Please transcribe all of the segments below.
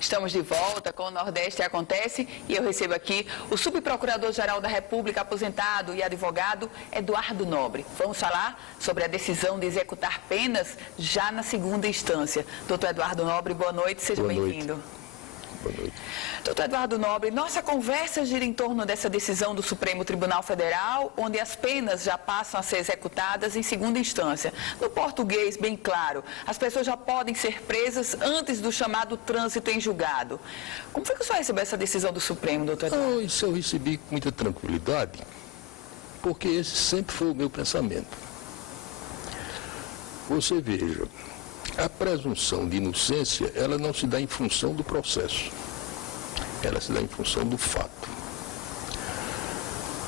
Estamos de volta com o Nordeste Acontece e eu recebo aqui o subprocurador-geral da República, aposentado e advogado Eduardo Nobre. Vamos falar sobre a decisão de executar penas já na segunda instância. Doutor Eduardo Nobre, boa noite, seja bem-vindo. Boa noite. Doutor Eduardo Nobre, nossa conversa gira em torno dessa decisão do Supremo Tribunal Federal, onde as penas já passam a ser executadas em segunda instância. No português, bem claro, as pessoas já podem ser presas antes do chamado trânsito em julgado. Como foi que o senhor recebeu essa decisão do Supremo, doutor Eduardo? Isso eu recebi com muita tranquilidade, porque esse sempre foi o meu pensamento. Você veja, a presunção de inocência, ela não se dá em função do processo. Ela se dá em função do fato.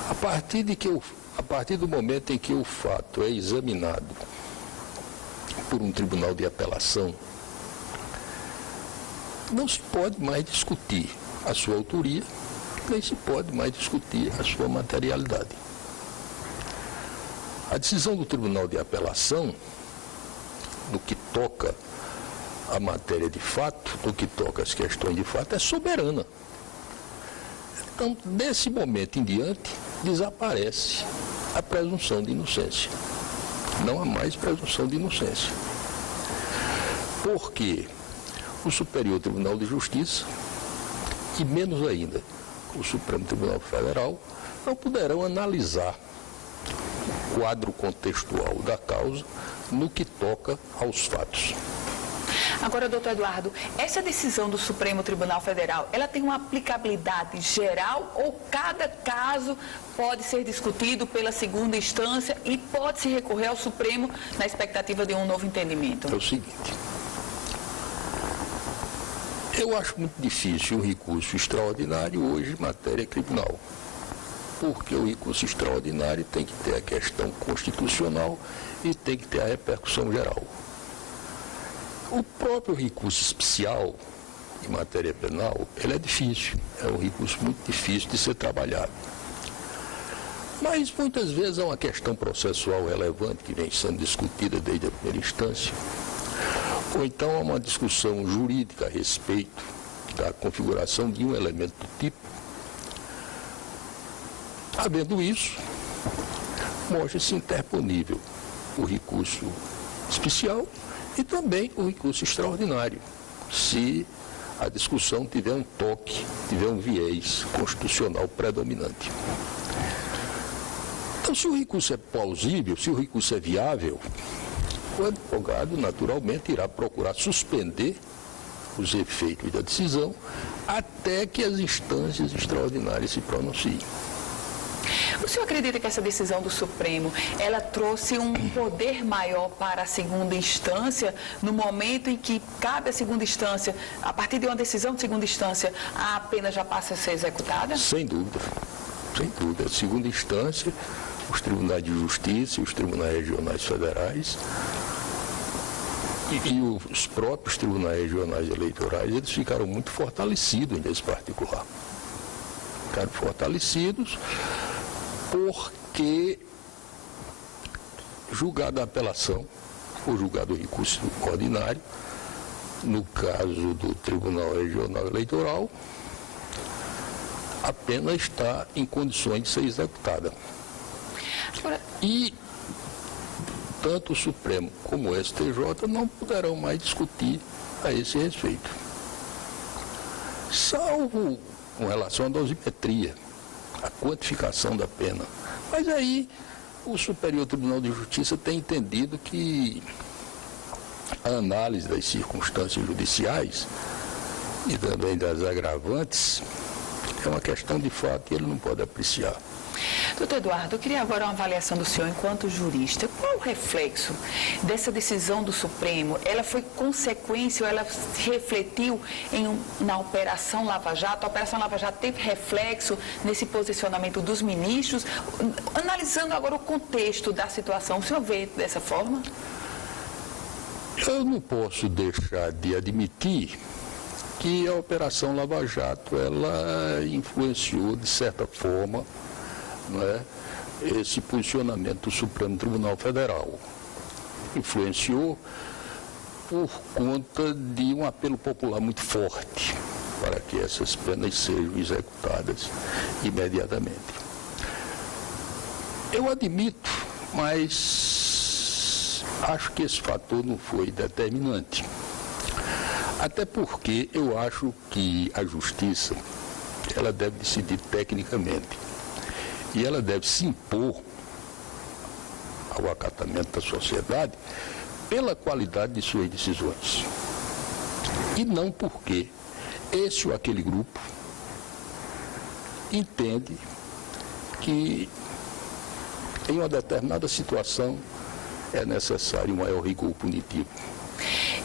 A partir do momento em que o fato é examinado por um tribunal de apelação, não se pode mais discutir a sua autoria, nem se pode mais discutir a sua materialidade. A decisão do tribunal de apelação, no que toca a matéria de fato, no que toca as questões de fato, é soberana. Então, desse momento em diante, desaparece a presunção de inocência. Não há mais presunção de inocência. Porque o Superior Tribunal de Justiça, e menos ainda o Supremo Tribunal Federal, não poderão analisar o quadro contextual da causa no que toca aos fatos. Agora, doutor Eduardo, essa decisão do Supremo Tribunal Federal, ela tem uma aplicabilidade geral ou cada caso pode ser discutido pela segunda instância e pode se recorrer ao Supremo na expectativa de um novo entendimento? É o seguinte, eu acho muito difícil um recurso extraordinário hoje em matéria criminal, porque o recurso extraordinário tem que ter a questão constitucional e tem que ter a repercussão geral. O próprio recurso especial em matéria penal, ele é difícil, é um recurso muito difícil de ser trabalhado. Mas muitas vezes é uma questão processual relevante que vem sendo discutida desde a primeira instância, ou então é uma discussão jurídica a respeito da configuração de um elemento do tipo. Havendo isso, mostra-se interponível o recurso especial e também o recurso extraordinário, se a discussão tiver um toque, tiver um viés constitucional predominante. Então, se o recurso é plausível, se o recurso é viável, o advogado naturalmente irá procurar suspender os efeitos da decisão até que as instâncias extraordinárias se pronunciem. O senhor acredita que essa decisão do Supremo, ela trouxe um poder maior para a segunda instância, no momento em que cabe à segunda instância, a partir de uma decisão de segunda instância, a pena já passa a ser executada? Sem dúvida, sem dúvida. Segunda instância, os tribunais de justiça e os tribunais regionais federais e os próprios tribunais regionais eleitorais, eles ficaram muito fortalecidos nesse particular. Ficaram fortalecidos porque julgado a apelação, ou julgado o recurso ordinário, no caso do Tribunal Regional Eleitoral, a pena está em condições de ser executada. E tanto o Supremo como o STJ não poderão mais discutir a esse respeito. Salvo com relação à dosimetria, a quantificação da pena. Mas aí o Superior Tribunal de Justiça tem entendido que a análise das circunstâncias judiciais e também das agravantes é uma questão de fato e ele não pode apreciar. Doutor Eduardo, eu queria agora uma avaliação do senhor enquanto jurista. Qual o reflexo dessa decisão do Supremo? Ela foi consequência ou ela se refletiu na Operação Lava Jato? A Operação Lava Jato teve reflexo nesse posicionamento dos ministros? Analisando agora o contexto da situação, o senhor vê dessa forma? Eu não posso deixar de admitir que a Operação Lava Jato, ela influenciou, de certa forma, esse posicionamento do Supremo Tribunal Federal. Influenciou por conta de um apelo popular muito forte. para que essas penas sejam executadas imediatamente. Eu admito, mas acho que esse fator não foi determinante. Até porque eu acho que a justiça, ela deve decidir tecnicamente. E ela deve se impor ao acatamento da sociedade pela qualidade de suas decisões. E não porque esse ou aquele grupo entende que em uma determinada situação é necessário um maior rigor punitivo.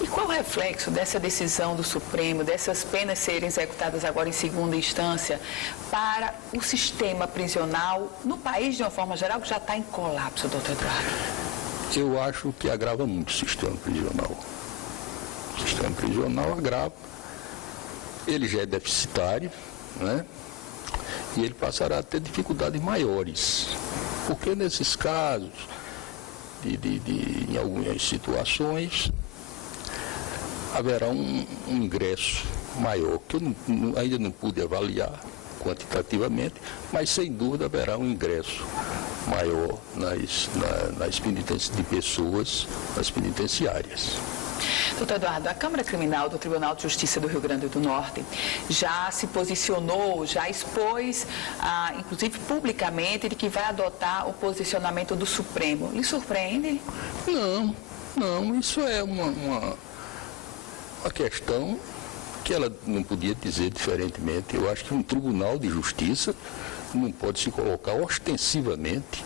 E qual o reflexo dessa decisão do Supremo, dessas penas serem executadas agora em segunda instância, para o sistema prisional no país de uma forma geral, que já está em colapso, doutor Eduardo? Eu acho que agrava muito o sistema prisional. O sistema prisional agrava, ele já é deficitário, né? E ele passará a ter dificuldades maiores. Porque nesses casos, em algumas situações, haverá um ingresso maior, que eu ainda não pude avaliar quantitativamente, mas sem dúvida haverá um ingresso maior nas penitências de pessoas, nas penitenciárias. Doutor Eduardo, a Câmara Criminal do Tribunal de Justiça do Rio Grande do Norte já se posicionou, já expôs, inclusive publicamente, de que vai adotar o posicionamento do Supremo. Lhe surpreende? Não, isso é uma questão que ela não podia dizer diferentemente. Eu acho que um tribunal de justiça não pode se colocar ostensivamente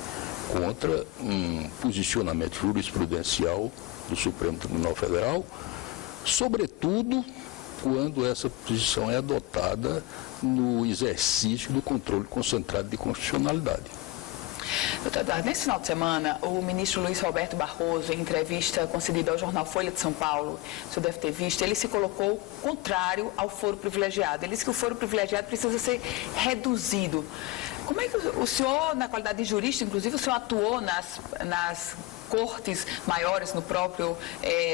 contra um posicionamento jurisprudencial do Supremo Tribunal Federal, sobretudo quando essa posição é adotada no exercício do controle concentrado de constitucionalidade. Doutor Eduardo, nesse final de semana, o ministro Luiz Roberto Barroso, em entrevista concedida ao jornal Folha de São Paulo, o senhor deve ter visto, ele se colocou contrário ao foro privilegiado. Ele disse que o foro privilegiado precisa ser reduzido. Como é que o senhor, na qualidade de jurista, inclusive, o senhor atuou nas cortes maiores, no próprio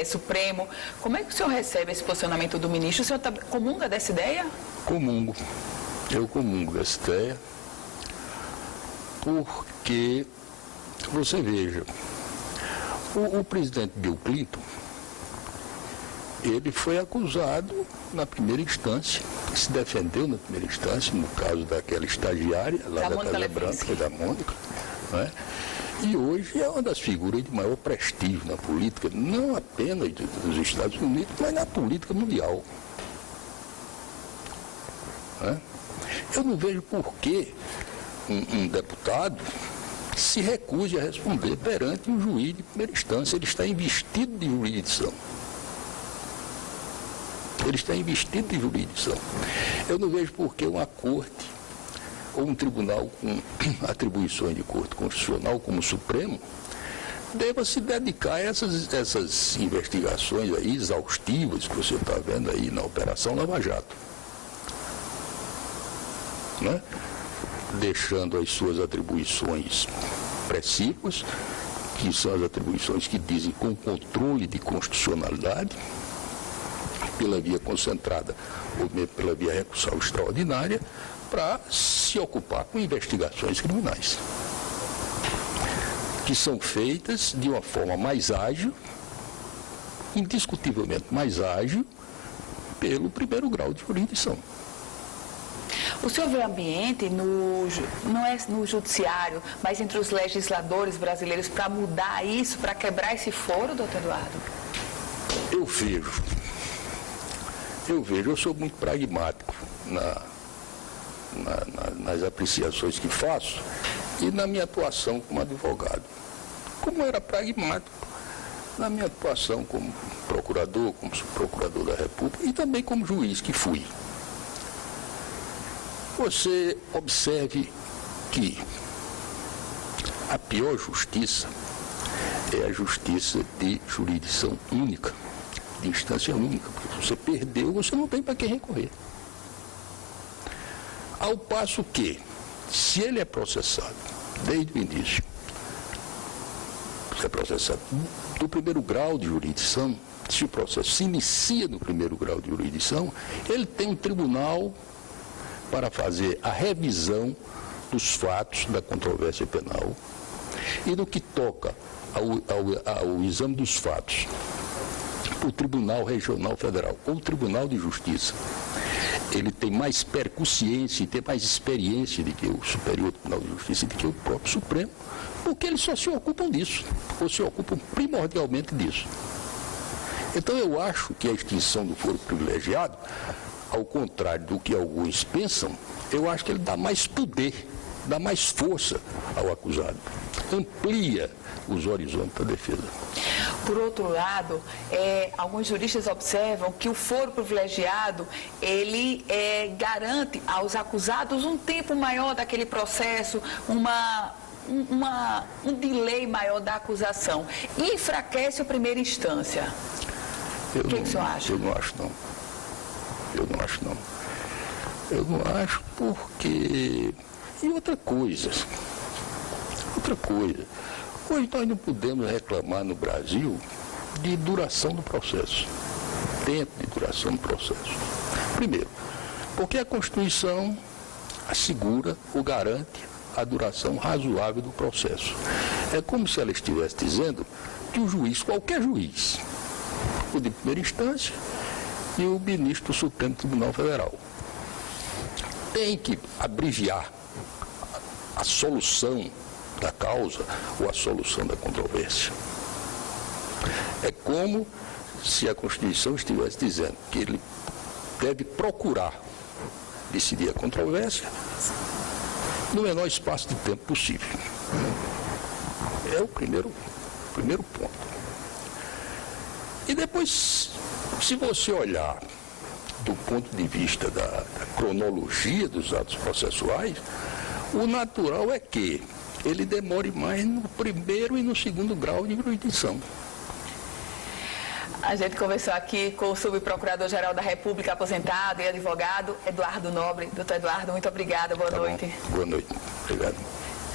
Supremo, como é que o senhor recebe esse posicionamento do ministro? O senhor comunga dessa ideia? Comungo. Eu comungo dessa ideia. Porque, você veja, o presidente Bill Clinton, ele foi acusado na primeira instância, se defendeu na primeira instância, no caso daquela estagiária, lá da Casa Branca, da Mônica, né? E hoje é uma das figuras de maior prestígio na política, não apenas dos Estados Unidos, mas na política mundial. Né? Eu não vejo por que um deputado se recuse a responder perante um juiz de primeira instância. Ele está investido de jurisdição. Eu não vejo por que uma corte ou um tribunal com atribuições de corte constitucional como o Supremo deva se dedicar a essas investigações aí exaustivas que você está vendo aí na Operação Lava Jato. Né? Deixando as suas atribuições precípuas, que são as atribuições que dizem com controle de constitucionalidade, pela via concentrada ou mesmo pela via recursal extraordinária, para se ocupar com investigações criminais, que são feitas de uma forma mais ágil, indiscutivelmente mais ágil, pelo primeiro grau de jurisdição. O senhor vê ambiente, não é no judiciário, mas entre os legisladores brasileiros para mudar isso, para quebrar esse foro, doutor Eduardo? Eu vejo, eu sou muito pragmático nas apreciações que faço e na minha atuação como advogado. Como era pragmático na minha atuação como procurador, como subprocurador da República e também como juiz que fui. Você observe que a pior justiça é a justiça de jurisdição única, de instância única, porque se você perdeu, você não tem para quem recorrer. Ao passo que, se ele é processado desde o início, ser processado do primeiro grau de jurisdição, se o processo se inicia no primeiro grau de jurisdição, ele tem um tribunal para fazer a revisão dos fatos da controvérsia penal e no que toca ao exame dos fatos, o Tribunal Regional Federal ou o Tribunal de Justiça, ele tem mais percussiência e tem mais experiência do que o Superior Tribunal de Justiça e do que o próprio Supremo, porque eles só se ocupam disso, ou se ocupam primordialmente disso. Então eu acho que a extinção do foro privilegiado, ao contrário do que alguns pensam, eu acho que ele dá mais poder, dá mais força ao acusado, amplia os horizontes da defesa. Por outro lado, alguns juristas observam que o foro privilegiado, ele garante aos acusados um tempo maior daquele processo, um delay maior da acusação e enfraquece a primeira instância. O que o senhor acha? Eu não acho, não. Eu não acho, não. Eu não acho porque... E outra coisa, hoje nós não podemos reclamar no Brasil de duração do processo, tempo de duração do processo. Primeiro, porque a Constituição assegura ou garante a duração razoável do processo. É como se ela estivesse dizendo que o juiz, qualquer juiz, o de primeira instância e o ministro do Supremo Tribunal Federal, tem que abreviar a solução da causa ou a solução da controvérsia. É como se a Constituição estivesse dizendo que ele deve procurar decidir a controvérsia no menor espaço de tempo possível. É o primeiro ponto. E depois, se você olhar do ponto de vista da cronologia dos atos processuais, o natural é que ele demore mais no primeiro e no segundo grau de jurisdição. A gente conversou aqui com o subprocurador-geral da República, aposentado e advogado, Eduardo Nobre. Doutor Eduardo, muito obrigada, boa noite. Boa noite, obrigado.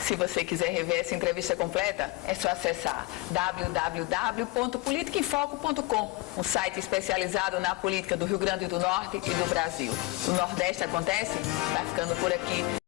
Se você quiser rever essa entrevista completa, é só acessar www.politicaemfoco.com, um site especializado na política do Rio Grande do Norte e do Brasil. O Nordeste acontece? Vai ficando por aqui.